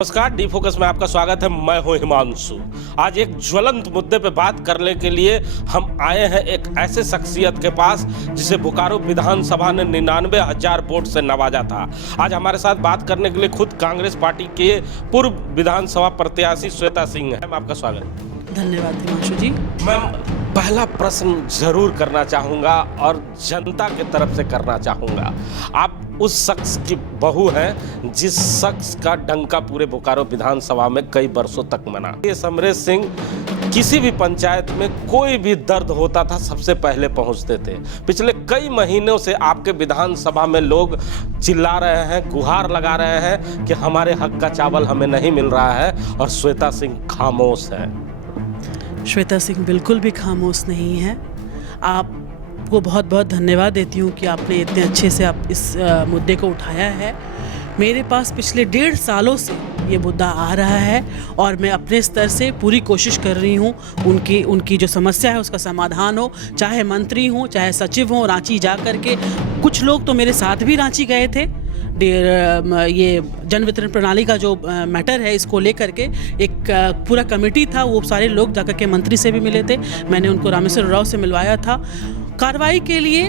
नमस्कार, D focus में आपका स्वागत है। मैं हूं हिमांशु। आज एक ज्वलंत मुद्दे पे बात करने के लिए हम आए हैं एक ऐसे शख्सियत के पास जिसे बोकारो विधानसभा ने 99,000 वोट से नवाजा था। आज हमारे साथ बात करने के लिए खुद कांग्रेस पार्टी के पूर्व विधानसभा प्रत्याशी श्वेता सिंह है। आपका स्वागत है। धन्यवाद हिमांशु जी। मैम, पहला प्रश्न जरूर करना चाहूँगा और जनता के तरफ से करना चाहूँगा। आप उस शख्स की बहू हैं जिस शख्स का डंका पूरे बोकारो विधानसभा में कई वर्षों तक मना। ये समरेश सिंह किसी भी पंचायत में कोई भी दर्द होता था सबसे पहले पहुंचते थे। पिछले कई महीनों से आपके विधानसभा में लोग चिल्ला रहे हैं, गुहार लगा रहे हैं कि हमारे हक का चावल हमें नहीं मिल रहा है, और श्वेता सिंह खामोश है। श्वेता सिंह बिल्कुल भी खामोश नहीं है। आपको बहुत बहुत धन्यवाद देती हूँ कि आपने इतने अच्छे से आप इस मुद्दे को उठाया है। मेरे पास पिछले 1.5 सालों से ये मुद्दा आ रहा है और मैं अपने स्तर से पूरी कोशिश कर रही हूँ उनकी जो समस्या है उसका समाधान हो। चाहे मंत्री हों, चाहे सचिव हों, रांची जा कर के, कुछ लोग तो मेरे साथ भी रांची गए थे। ये जन वितरण प्रणाली का जो मैटर है, इसको लेकर के एक पूरा कमेटी था, वो सारे लोग जाकर के मंत्री से भी मिले थे। मैंने उनको रामेश्वर राव से मिलवाया था। कार्रवाई के लिए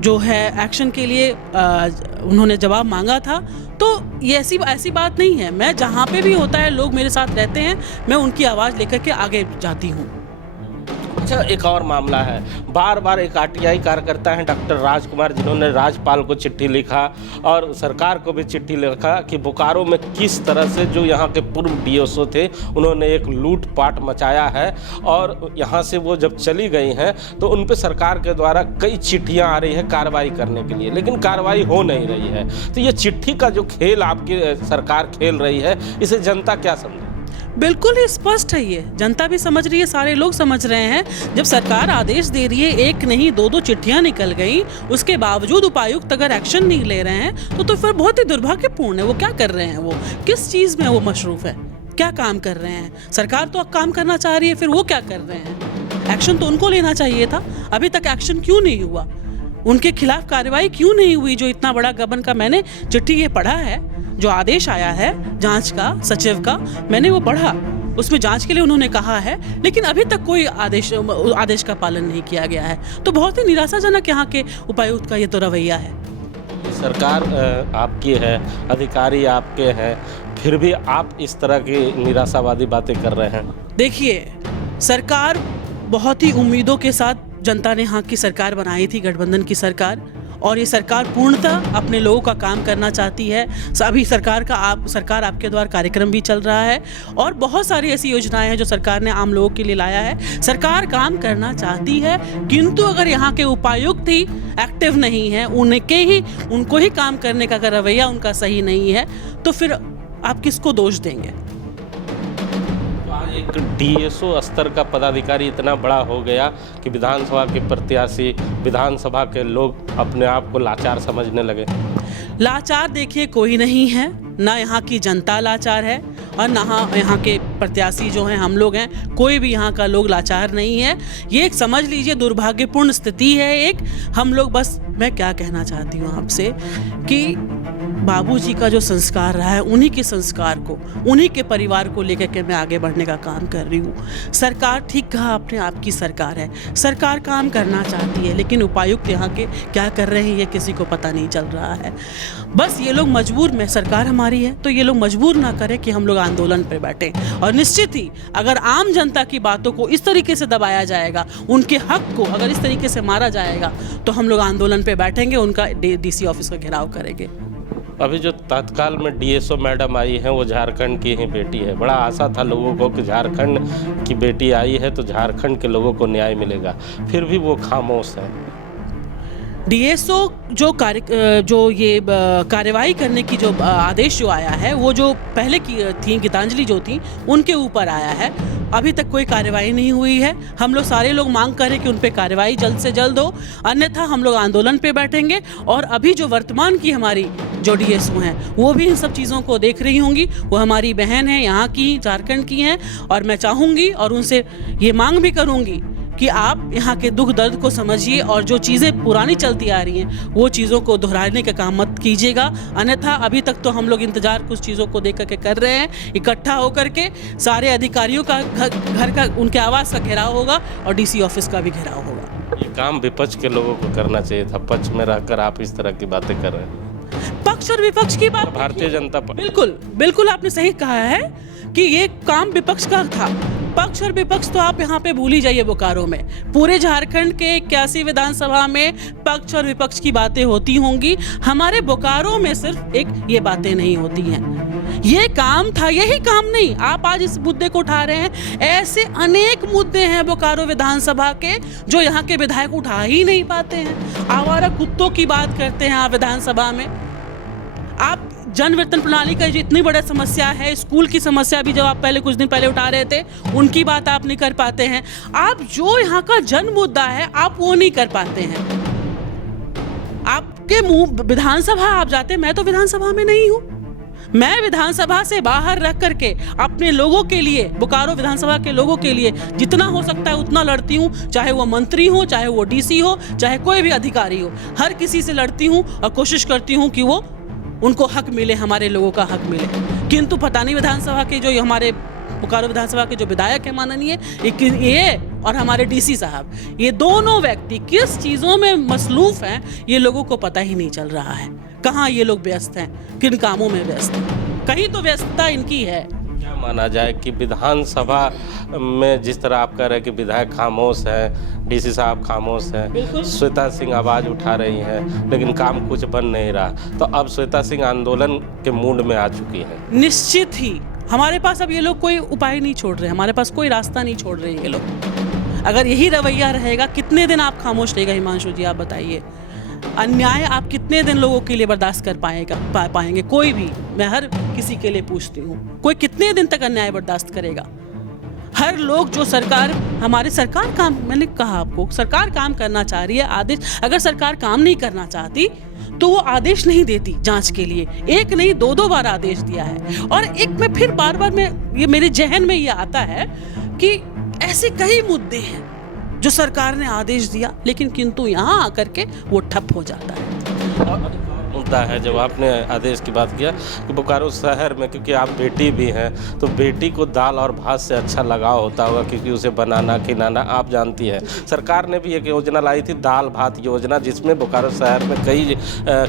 जो है, एक्शन के लिए उन्होंने जवाब मांगा था। तो ये ऐसी बात नहीं है। मैं जहाँ पे भी होता है, लोग मेरे साथ रहते हैं, मैं उनकी आवाज़ लेकर के आगे जाती हूँ। अच्छा, एक और मामला है। बार बार एक आरटीआई कार्यकर्ता हैं डॉक्टर राजकुमार, जिन्होंने राज्यपाल को चिट्ठी लिखा और सरकार को भी चिट्ठी लिखा कि बोकारो में किस तरह से जो यहाँ के पूर्व डीएसओ थे उन्होंने एक लूटपाट मचाया है, और यहाँ से वो जब चली गई हैं तो उन पर सरकार के द्वारा कई चिट्ठियाँ आ रही है कार्रवाई करने के लिए, लेकिन कार्रवाई हो नहीं रही है। तो ये चिट्ठी का जो खेल आपकी सरकार खेल रही है, इसे जनता क्या समझे? बिल्कुल ही स्पष्ट है, ये जनता भी समझ रही है, सारे लोग समझ रहे हैं। जब सरकार आदेश दे रही है, एक नहीं 2-2 चिट्ठियां निकल गई, उसके बावजूद उपायुक्त अगर एक्शन नहीं ले रहे हैं तो फिर बहुत ही दुर्भाग्यपूर्ण है। वो क्या कर रहे हैं? वो किस चीज़ में वो मशरूफ है? क्या काम कर रहे हैं? सरकार तो अब काम करना चाह रही है, फिर वो क्या कर रहे हैं? एक्शन तो उनको लेना चाहिए था। अभी तक एक्शन क्यों नहीं हुआ? उनके खिलाफ कार्रवाई क्यों नहीं हुई? जो इतना बड़ा गबन का मैंने चिट्ठी ये पढ़ा है, जो आदेश आया है जांच का, सचिव का, मैंने वो पढ़ा। उसमें जांच के लिए उन्होंने कहा है, लेकिन अभी तक कोई आदेश का पालन नहीं किया गया है। तो बहुत ही निराशाजनक यहाँ के उपायुक्त का ये तो रवैया है। सरकार आपकी है, अधिकारी आपके हैं, फिर भी आप इस तरह की निराशावादी बातें कर रहे हैं। देखिए, सरकार बहुत ही उम्मीदों के साथ जनता ने यहाँ की सरकार बनाई थी, गठबंधन की सरकार, और ये सरकार पूर्णतः अपने लोगों का काम करना चाहती है। अभी सरकार आपके द्वारा कार्यक्रम भी चल रहा है और बहुत सारी ऐसी योजनाएं हैं जो सरकार ने आम लोगों के लिए लाया है। सरकार काम करना चाहती है, किंतु अगर यहाँ के उपायुक्त ही एक्टिव नहीं है, उनको ही काम करने का रवैया उनका सही नहीं है, तो फिर आप किसको दोष देंगे? एक डीएसओ स्तर का पदाधिकारी इतना बड़ा हो गया कि विधानसभा के प्रत्याशी, विधानसभा के लोग अपने आप को लाचार समझने लगे। लाचार देखिए कोई नहीं है, ना यहाँ की जनता लाचार है और ना यहाँ के प्रत्याशी जो हैं, हम लोग हैं, कोई भी यहाँ का लोग लाचार नहीं है। ये एक समझ लीजिए दुर्भाग्यपूर्ण स्थिति है। एक हम लोग, बस मैं क्या कहना चाहती हूँ आपसे कि बाबूजी का जो संस्कार रहा है, उन्हीं के संस्कार को, उन्हीं के परिवार को लेकर के मैं आगे बढ़ने का काम कर रही हूँ। सरकार, ठीक कहा आपने, आपकी सरकार है, सरकार काम करना चाहती है, लेकिन उपायुक्त यहाँ के क्या कर रहे हैं ये किसी को पता नहीं चल रहा है। बस ये लोग मजबूर में, सरकार हमारी है तो ये लोग मजबूर ना करें कि हम लोग आंदोलन पर बैठे। और निश्चित ही अगर आम जनता की बातों को इस तरीके से दबाया जाएगा, उनके हक को अगर इस तरीके से मारा जाएगा, तो हम लोग आंदोलन पर बैठेंगे, उनका डीसी ऑफिस का घेराव करेंगे। अभी जो तत्काल में डीएसओ मैडम आई हैं, वो झारखंड की ही बेटी है। बड़ा आशा था लोगों को कि झारखंड की बेटी आई है तो झारखंड के लोगों को न्याय मिलेगा, फिर भी वो खामोश है। डीएसओ जो ये कार्रवाई करने की जो आदेश जो आया है, वो जो पहले की थी गीतांजलि जो थी, उनके ऊपर आया है। अभी तक कोई कार्रवाई नहीं हुई है। हम लोग सारे लोग मांग करें कि उन पे कार्रवाई जल्द से जल्द हो, अन्यथा हम लोग आंदोलन पे बैठेंगे। और अभी जो वर्तमान की हमारी जो डीएसओ हैं, वो भी इन सब चीज़ों को देख रही होंगी। वो हमारी बहन है, यहाँ की, झारखंड की हैं, और मैं चाहूँगी और उनसे ये मांग भी करूँगी कि आप यहाँ के दुख दर्द को समझिए और जो चीज़ें पुरानी चलती आ रही हैं वो चीज़ों को दोहराने का काम मत कीजिएगा। अन्यथा अभी तक तो हम लोग इंतज़ार कुछ चीज़ों को देख करके कर रहे हैं। इकट्ठा होकर के सारे अधिकारियों का घर का उनके आवास का घेराव होगा और डीसी ऑफिस का भी घेराव होगा। ये काम विपक्ष के लोगों को करना चाहिए था, पक्ष में रहकर आप इस तरह की बातें कर रहे हैं। पक्ष और विपक्ष की बात भारतीय जनता पार्टी बिल्कुल बिल्कुल आपने सही कहा है कि ये काम विपक्ष का था। पक्ष और विपक्ष तो आप यहाँ पे भूल ही जाइए। बोकारो में पूरे झारखंड के 81 विधानसभा में पक्ष और विपक्ष की बातें होती होंगी, हमारे बोकारो में सिर्फ एक ये बातें नहीं होती हैं। ये काम था, यही काम नहीं, आप आज इस मुद्दे को उठा रहे हैं। ऐसे अनेक मुद्दे हैं बोकारो विधानसभा के जो यहाँ के विधायक उठा ही नहीं पाते हैं। आवारा कुत्तों की बात करते हैं आप विधानसभा में। आप जन वितरण प्रणाली का जो इतनी बड़ा समस्या है, स्कूल की समस्या भी जब आप पहले कुछ दिन पहले उठा रहे थे उनकी बात आप नहीं कर पाते हैं। आप जो यहाँ का जन मुद्दा है आप वो नहीं कर पाते हैं। आपके मुंह विधानसभा आप जाते, मैं तो विधानसभा में नहीं हूँ। मैं विधानसभा से बाहर रख करके अपने लोगों के लिए, बोकारो विधानसभा के लोगों के लिए जितना हो सकता है उतना लड़ती हूँ। चाहे वो मंत्री हो, चाहे वो डीसी हो, चाहे कोई भी अधिकारी हो, हर किसी से लड़ती हूँ और कोशिश करती हूँ कि वो उनको हक मिले, हमारे लोगों का हक मिले। किंतु पता नहीं विधानसभा के जो हमारे बोकारो विधानसभा के जो विधायक है माननीय, ये और हमारे डीसी साहब, ये दोनों व्यक्ति किस चीज़ों में मसरूफ हैं ये लोगों को पता ही नहीं चल रहा है। कहाँ ये लोग व्यस्त हैं, किन कामों में व्यस्त हैं, कहीं तो व्यस्तता इनकी है। क्या माना जाए कि विधानसभा में जिस तरह आप कह रहे हैं कि विधायक खामोश हैं, डीसी साहब खामोश हैं, श्वेता सिंह आवाज़ उठा रही हैं, लेकिन काम कुछ बन नहीं रहा, तो अब श्वेता सिंह आंदोलन के मूड में आ चुकी है। निश्चित ही हमारे पास अब ये लोग कोई उपाय नहीं छोड़ रहे, हमारे पास कोई रास्ता नहीं छोड़ रहे ये लोग। अगर यही रवैया रहेगा, कितने दिन आप खामोश रहेगा हिमांशु जी, आप बताइए। अन्याय आप कितने दिन लोगों के लिए बर्दाश्त कर पाएंगे? कोई भी, मैं हर किसी के लिए पूछती हूँ, कोई कितने दिन तक अन्याय बर्दाश्त करेगा? हर लोग जो हमारी सरकार काम, मैंने कहा आपको, सरकार काम करना चाह रही है, आदेश, अगर सरकार काम नहीं करना चाहती तो वो आदेश नहीं देती जांच के लिए। एक नहीं, दो बार आदेश दिया है। और एक में फिर बार बार ये मेरे जहन में ये आता है कि ऐसे कई मुद्दे हैं जो सरकार ने आदेश दिया लेकिन किंतु यहाँ आकर के वो ठप हो जाता है। मुद्दा है जब आपने आदेश की बात किया कि बोकारो शहर में, क्योंकि आप बेटी भी हैं, तो बेटी को दाल और भात से अच्छा लगाव होता होगा, क्योंकि उसे बनाना खिलाना आप जानती हैं। सरकार ने भी एक योजना लाई थी, दाल भात योजना, जिसमें बोकारो शहर में कई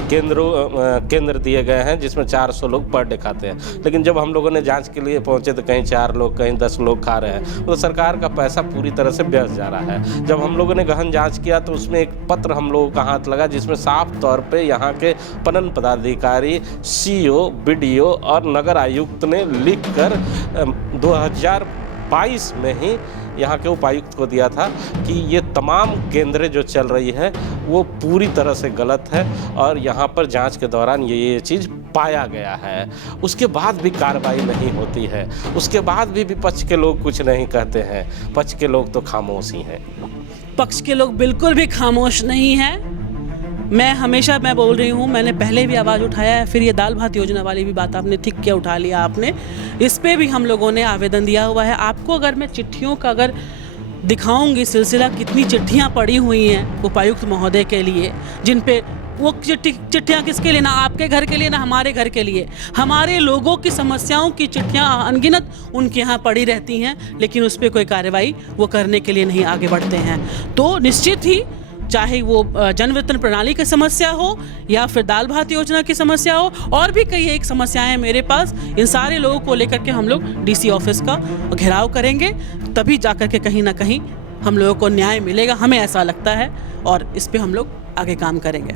केंद्र दिए गए हैं, जिसमें 400 लोग पर डे खाते हैं। लेकिन जब हम लोगों ने जाँच के लिए पहुँचे तो कहीं 4 लोग, कहीं 10 लोग खा रहे हैं। तो सरकार का पैसा पूरी तरह से व्यर्थ जा रहा है। जब हम लोगों ने गहन जाँच किया तो उसमें एक पत्र हम लोगों का हाथ लगा, जिसमें साफ तौर पर यहाँ के पनन पदाधिकारी, सीओ, बीडीओ और नगर आयुक्त ने लिखकर 2022 में ही यहाँ के उपायुक्त को दिया था कि ये तमाम केंद्र जो चल रही है वो पूरी तरह से गलत है और यहाँ पर जांच के दौरान ये चीज़ पाया गया है। उसके बाद भी कार्रवाई नहीं होती है, उसके बाद भी विपक्ष के लोग कुछ नहीं कहते हैं। पक्ष के लोग तो खामोश ही हैं। पक्ष के लोग बिल्कुल भी खामोश नहीं हैं। मैं बोल रही हूँ, मैंने पहले भी आवाज़ उठाया है, फिर ये दाल भात योजना वाली भी बात आपने ठीक किया, उठा लिया आपने। इस पे भी हम लोगों ने आवेदन दिया हुआ है। आपको अगर मैं चिट्ठियों का अगर दिखाऊंगी सिलसिला, कितनी चिट्ठियाँ पड़ी हुई हैं उपायुक्त महोदय के लिए, जिन पे वो चिट्ठियाँ किसके लिए, ना आपके घर के लिए ना हमारे घर के लिए, हमारे लोगों की समस्याओं की चिट्ठियाँ अनगिनत उनके यहाँ पड़ी रहती हैं, लेकिन उस पर कोई कार्रवाई वो करने के लिए नहीं आगे बढ़ते हैं। तो निश्चित ही चाहे वो जन वितरण प्रणाली की समस्या हो या फिर दाल भात योजना की समस्या हो, और भी कई एक समस्याएं हैं मेरे पास, इन सारे लोगों को लेकर के हम लोग डीसी ऑफिस का घेराव करेंगे, तभी जाकर के कहीं ना कहीं हम लोगों को न्याय मिलेगा, हमें ऐसा लगता है, और इस पे हम लोग आगे काम करेंगे।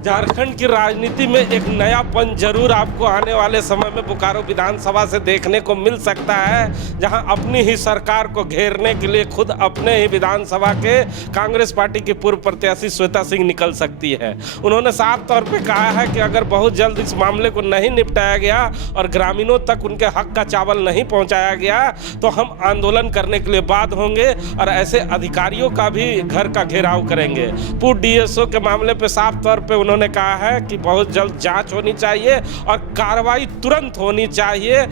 झारखंड की राजनीति में एक नयापन जरूर आपको आने वाले समय में बोकारो विधानसभा से देखने को मिल सकता है, जहां अपनी ही सरकार को घेरने के लिए खुद अपने ही विधानसभा के कांग्रेस पार्टी की पूर्व प्रत्याशी श्वेता सिंह निकल सकती है। उन्होंने साफ तौर पे कहा है कि अगर बहुत जल्द इस मामले को नहीं निपटाया गया और ग्रामीणों तक उनके हक का चावल नहीं पहुँचाया गया तो हम आंदोलन करने के लिए बाध्य होंगे और ऐसे अधिकारियों का भी घर का घेराव करेंगे। पूर्व डीएसओ के मामले पर साफ तौर पर उन्होंने कहा है कि बहुत जल्द जांच होनी चाहिए और कार्रवाई तुरंत होनी चाहिए।